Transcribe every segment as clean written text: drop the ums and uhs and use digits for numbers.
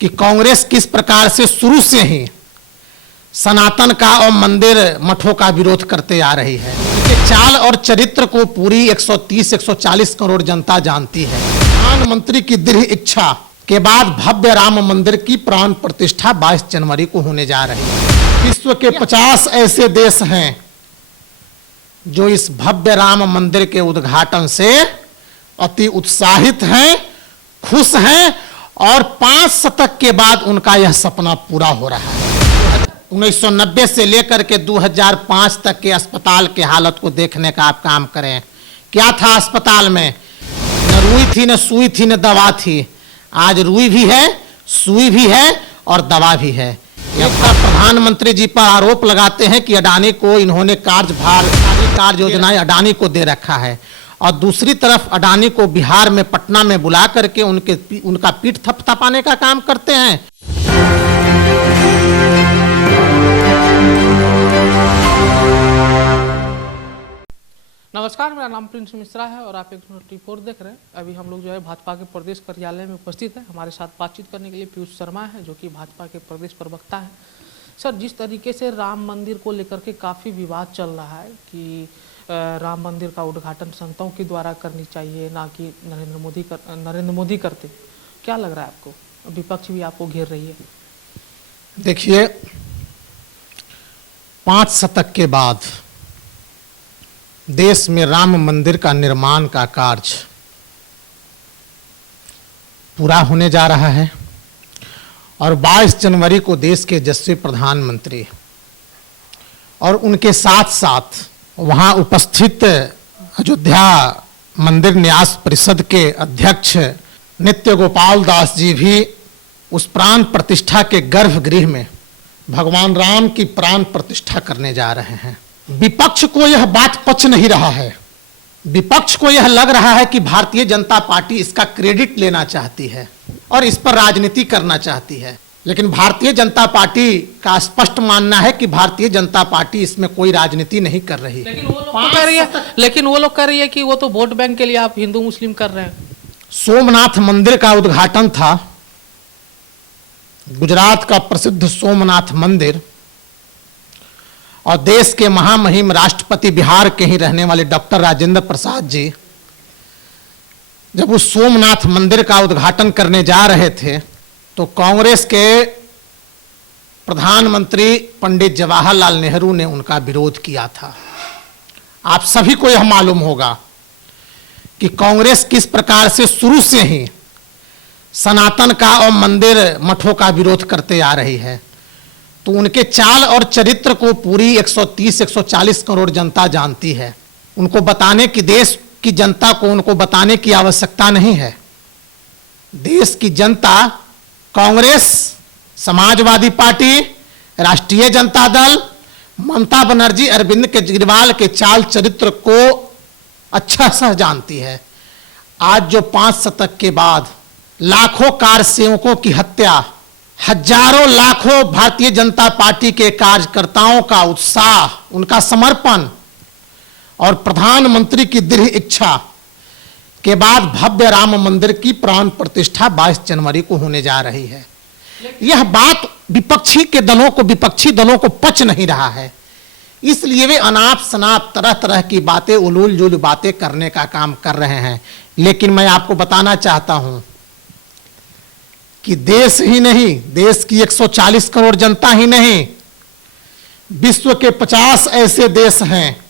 कि कांग्रेस किस प्रकार से शुरू से ही सनातन का और मंदिर मठों का विरोध करते आ रही है। उनके चाल और चरित्र को पूरी 130-140 करोड़ जनता जानती है। प्रधानमंत्री की दृढ़ इच्छा के बाद भव्य राम मंदिर की प्राण प्रतिष्ठा 22 जनवरी को होने जा रही है। विश्व के 50 ऐसे देश हैं जो इस भव्य राम मंदिर के उद्घाटन से अति उत्साहित हैं, खुश हैं और 5 शतक के बाद उनका यह सपना पूरा हो रहा है। 1990 से लेकर के 2005 तक के अस्पताल के हालत को देखने का आप काम करें। क्या था अस्पताल में? न रुई थी, न सुई थी, न दवा थी। आज रुई भी है, सुई भी है और दवा भी है। प्रधानमंत्री जी पर आरोप लगाते हैं कि अडानी को इन्होंने कार्यभार कार्य योजनाएं अडानी को दे रखा है और दूसरी तरफ अडानी को बिहार में पटना में बुला करके उनका पीठ थपथपाने का काम करते हैं। नमस्कार, मेरा नाम प्रिंस मिश्रा है और आप 124 देख रहे हैं। अभी हम लोग जो है भाजपा के प्रदेश कार्यालय में उपस्थित है। हमारे साथ बातचीत करने के लिए पीयूष शर्मा है जो कि भाजपा के प्रदेश प्रवक्ता है। सर, जिस तरीके से राम मंदिर को लेकर के काफ़ी विवाद चल रहा है कि राम मंदिर का उद्घाटन संतों के द्वारा करनी चाहिए, ना कि नरेंद्र मोदी करते, क्या लग रहा है आपको? विपक्ष भी आपको घेर रही है। देखिए, 5 शतक के बाद देश में राम मंदिर का निर्माण का कार्य पूरा होने जा रहा है और 22 जनवरी को देश के यशस्वी प्रधानमंत्री और उनके साथ साथ वहां उपस्थित अयोध्या मंदिर न्यास परिषद के अध्यक्ष नित्य गोपाल दास जी भी उस प्राण प्रतिष्ठा के गर्भगृह में भगवान राम की प्राण प्रतिष्ठा करने जा रहे हैं। विपक्ष को यह बात पच नहीं रहा है। विपक्ष को यह लग रहा है कि भारतीय जनता पार्टी इसका क्रेडिट लेना चाहती है और इस पर राजनीति करना चाहती है, लेकिन भारतीय जनता पार्टी का स्पष्ट मानना है कि भारतीय जनता पार्टी इसमें कोई राजनीति नहीं कर रही। लेकिन वो लोग कह रही है कि वो तो वोट बैंक के लिए आप हिंदू मुस्लिम कर रहे हैं। सोमनाथ मंदिर का उद्घाटन था, गुजरात का प्रसिद्ध सोमनाथ मंदिर, और देश के महामहिम राष्ट्रपति बिहार के ही रहने वाले डॉक्टर राजेंद्र प्रसाद जी जब उस सोमनाथ मंदिर का उद्घाटन करने जा रहे थे तो कांग्रेस के प्रधानमंत्री पंडित जवाहरलाल नेहरू ने उनका विरोध किया था। आप सभी को यह मालूम होगा कि कांग्रेस किस प्रकार से शुरू से ही सनातन का और मंदिर मठों का विरोध करते आ रही है। तो उनके चाल और चरित्र को पूरी 130-140 करोड़ जनता जानती है। उनको बताने की, देश की जनता को उनको बताने की आवश्यकता नहीं है। देश की जनता कांग्रेस, समाजवादी पार्टी, राष्ट्रीय जनता दल, ममता बनर्जी, अरविंद केजरीवाल के चाल चरित्र को अच्छा सा जानती है। आज जो 5 शतक के बाद लाखों कार सेवकों की हत्या, हजारों लाखों भारतीय जनता पार्टी के कार्यकर्ताओं का उत्साह, उनका समर्पण और प्रधानमंत्री की दृढ़ इच्छा के बाद भव्य राम मंदिर की प्राण प्रतिष्ठा 22 जनवरी को होने जा रही है। यह बात विपक्षी दलों को पच नहीं रहा है, इसलिए वे अनाप शनाप तरह तरह की बातें, उलूल जुल बातें करने का काम कर रहे हैं। लेकिन मैं आपको बताना चाहता हूं कि देश ही नहीं, देश की 140 करोड़ जनता ही नहीं, विश्व के 50 ऐसे देश हैं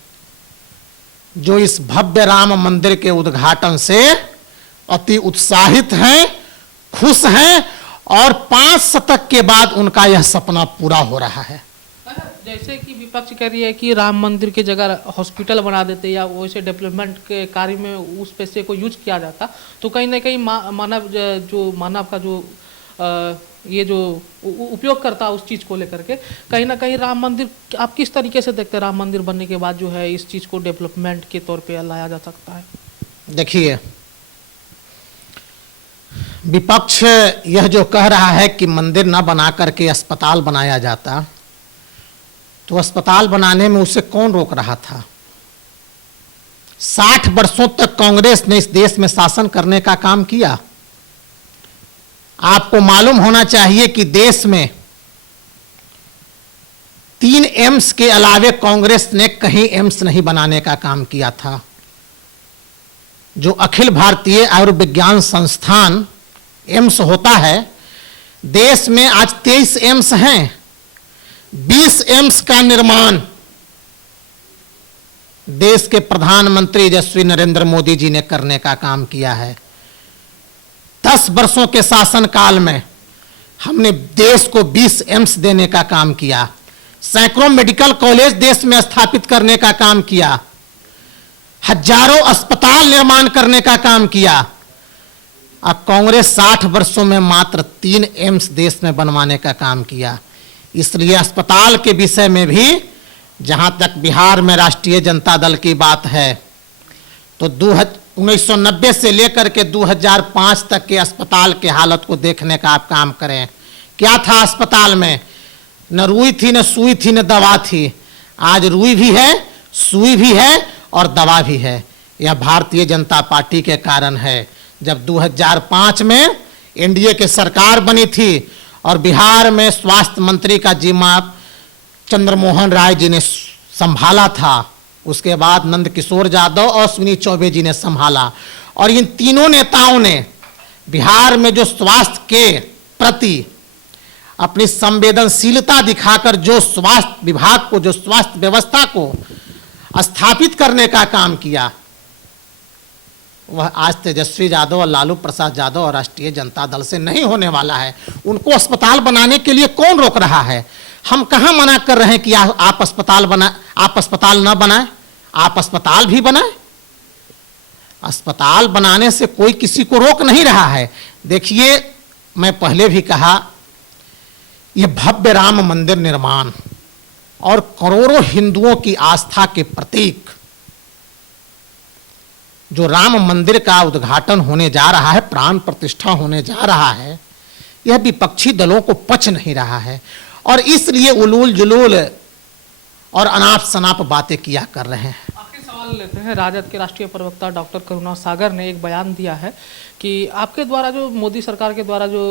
जो इस भव्य राम मंदिर के उद्घाटन से अति उत्साहित हैं, खुश हैं और 5 शतक के बाद उनका यह सपना पूरा हो रहा है। जैसे कि विपक्ष कह रही है कि राम मंदिर की जगह हॉस्पिटल बना देते या वैसे डेवलपमेंट के कार्य में उस पैसे को यूज किया जाता, तो कहीं ना कहीं मानव का जो ये जो उपयोग करता है उस चीज़ को लेकर के, कहीं ना कहीं राम मंदिर आप किस तरीके से देखते हैं? राम मंदिर बनने के बाद जो है इस चीज़ को डेवलपमेंट के तौर पे लाया जा सकता है। देखिए, विपक्ष यह जो कह रहा है कि मंदिर न बना करके अस्पताल बनाया जाता, तो अस्पताल बनाने में उसे कौन रोक रहा था? 60 वर्षों तक कांग्रेस ने इस देश में शासन करने का काम किया। आपको मालूम होना चाहिए कि देश में 3 एम्स के अलावे कांग्रेस ने कहीं एम्स नहीं बनाने का काम किया था। जो अखिल भारतीय आयुर्विज्ञान संस्थान एम्स होता है, देश में आज 23 एम्स हैं। 20 एम्स का निर्माण देश के प्रधानमंत्री यशस्वी नरेंद्र मोदी जी ने करने का काम किया है। 10 वर्षों के शासनकाल में हमने देश को 20 एम्स देने का काम किया, सैकड़ों मेडिकल कॉलेज देश में स्थापित करने का काम किया, हजारों अस्पताल निर्माण करने का काम किया। अब कांग्रेस 60 वर्षों में मात्र 3 एम्स देश में बनवाने का काम किया। इसलिए अस्पताल के विषय में भी जहां तक बिहार में राष्ट्रीय जनता दल की बात है, तो 1990 से लेकर के 2005 तक के अस्पताल की हालत को देखने का आप काम करें। क्या था अस्पताल में? न रुई थी, न सुई थी, न दवा थी। आज रुई भी है, सुई भी है और दवा भी है। यह भारतीय जनता पार्टी के कारण है। जब 2005 में एनडीए की सरकार बनी थी और बिहार में स्वास्थ्य मंत्री का जिम्मा चंद्रमोहन राय जी ने संभाला था, उसके बाद नंदकिशोर यादव और अश्विनी चौबे जी ने संभाला, और इन तीनों नेताओं ने बिहार में जो स्वास्थ्य के प्रति अपनी संवेदनशीलता दिखाकर जो स्वास्थ्य विभाग को, जो स्वास्थ्य व्यवस्था को स्थापित करने का काम किया, वह आज तेजस्वी यादव और लालू प्रसाद यादव और राष्ट्रीय जनता दल से नहीं होने वाला है। उनको अस्पताल बनाने के लिए कौन रोक रहा है? हम कहां मना कर रहे हैं कि आप अस्पताल न बनाएं? आप अस्पताल भी बनाएं। अस्पताल बनाने से कोई किसी को रोक नहीं रहा है। देखिए, मैं पहले भी कहा, यह भव्य राम मंदिर निर्माण और करोड़ों हिंदुओं की आस्था के प्रतीक जो राम मंदिर का उद्घाटन होने जा रहा है, प्राण प्रतिष्ठा होने जा रहा है, यह विपक्षी दलों को पच नहीं रहा है और इसलिए उलूल जुलूल और अनाप शनाप बातें किया कर रहे हैं। आखिरी सवाल लेते हैं। राजद के राष्ट्रीय प्रवक्ता डॉक्टर करुणा सागर ने एक बयान दिया है कि आपके द्वारा जो मोदी सरकार के द्वारा जो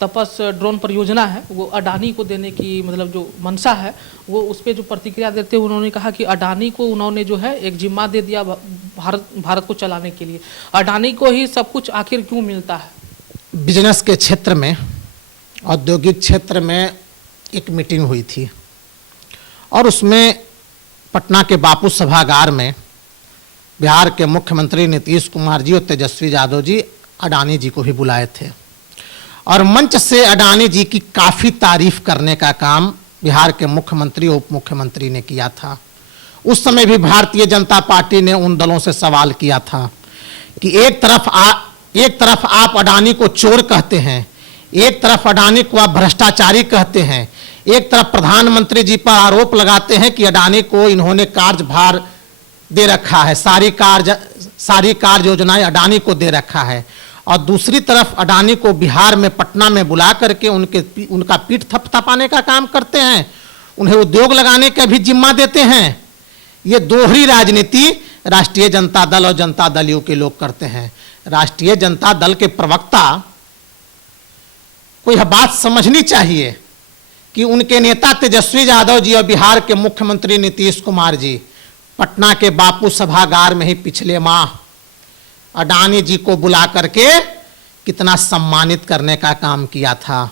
तपस ड्रोन परियोजना है वो अडानी को देने की मतलब जो मंशा है, वो उस पर जो प्रतिक्रिया देते हुए उन्होंने कहा कि अडानी को उन्होंने जो है एक जिम्मा दे दिया भारत को चलाने के लिए। अडानी को ही सब कुछ आखिर क्यों मिलता है? बिजनेस के क्षेत्र में, औद्योगिक क्षेत्र में एक मीटिंग हुई थी और उसमें पटना के बापू सभागार में बिहार के मुख्यमंत्री नीतीश कुमार जी और तेजस्वी यादव जी अडानी जी को भी बुलाए थे और मंच से अडानी जी की काफ़ी तारीफ करने का काम बिहार के मुख्यमंत्री उप मुख्यमंत्री ने किया था। उस समय भी भारतीय जनता पार्टी ने उन दलों से सवाल किया था कि एक तरफ आप अडानी को चोर कहते हैं, एक तरफ अडानी को आप भ्रष्टाचारी कहते हैं, एक तरफ प्रधानमंत्री जी पर आरोप लगाते हैं कि अडानी को इन्होंने कार्यभार दे रखा है, सारी कार्य योजनाएं अडानी को दे रखा है, और दूसरी तरफ अडानी को बिहार में पटना में बुला करके उनका पीठ थपथपाने का काम करते हैं, उन्हें उद्योग लगाने का भी जिम्मा देते हैं। ये दोहरी राजनीति राष्ट्रीय जनता दल और जनता दल यू के लोग करते हैं। राष्ट्रीय जनता दल के प्रवक्ता को यह बात समझनी चाहिए कि उनके नेता तेजस्वी यादव जी और बिहार के मुख्यमंत्री नीतीश कुमार जी पटना के बापू सभागार में ही पिछले माह अडानी जी को बुला करके कितना सम्मानित करने का काम किया था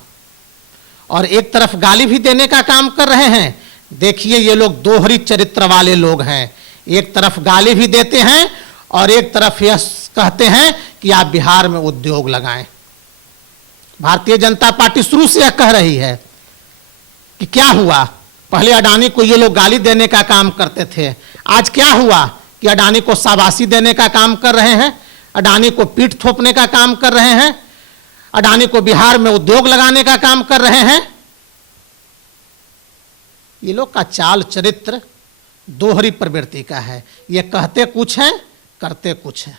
और एक तरफ गाली भी देने का काम कर रहे हैं। देखिए, ये लोग दोहरी चरित्र वाले लोग हैं। एक तरफ गाली भी देते हैं और एक तरफ यह कहते हैं कि आप बिहार में उद्योग लगाएं। भारतीय जनता पार्टी शुरू से यह कह रही है कि क्या हुआ, पहले अडानी को ये लोग गाली देने का काम करते थे, आज क्या हुआ कि अडानी को शाबाशी देने का काम कर रहे हैं, अडानी को पीठ थोपने का काम कर रहे हैं, अडानी को बिहार में उद्योग लगाने का काम कर रहे हैं। ये लोग का चाल चरित्र दोहरी प्रवृत्ति का है। ये कहते कुछ है, करते कुछ है।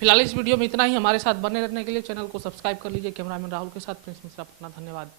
फिलहाल इस वीडियो में इतना ही। हमारे साथ बने रहने के लिए चैनल को सब्सक्राइब कर लीजिए। कैमरामैन राहुल के साथ प्रिंस मिश्रा पटना। धन्यवाद।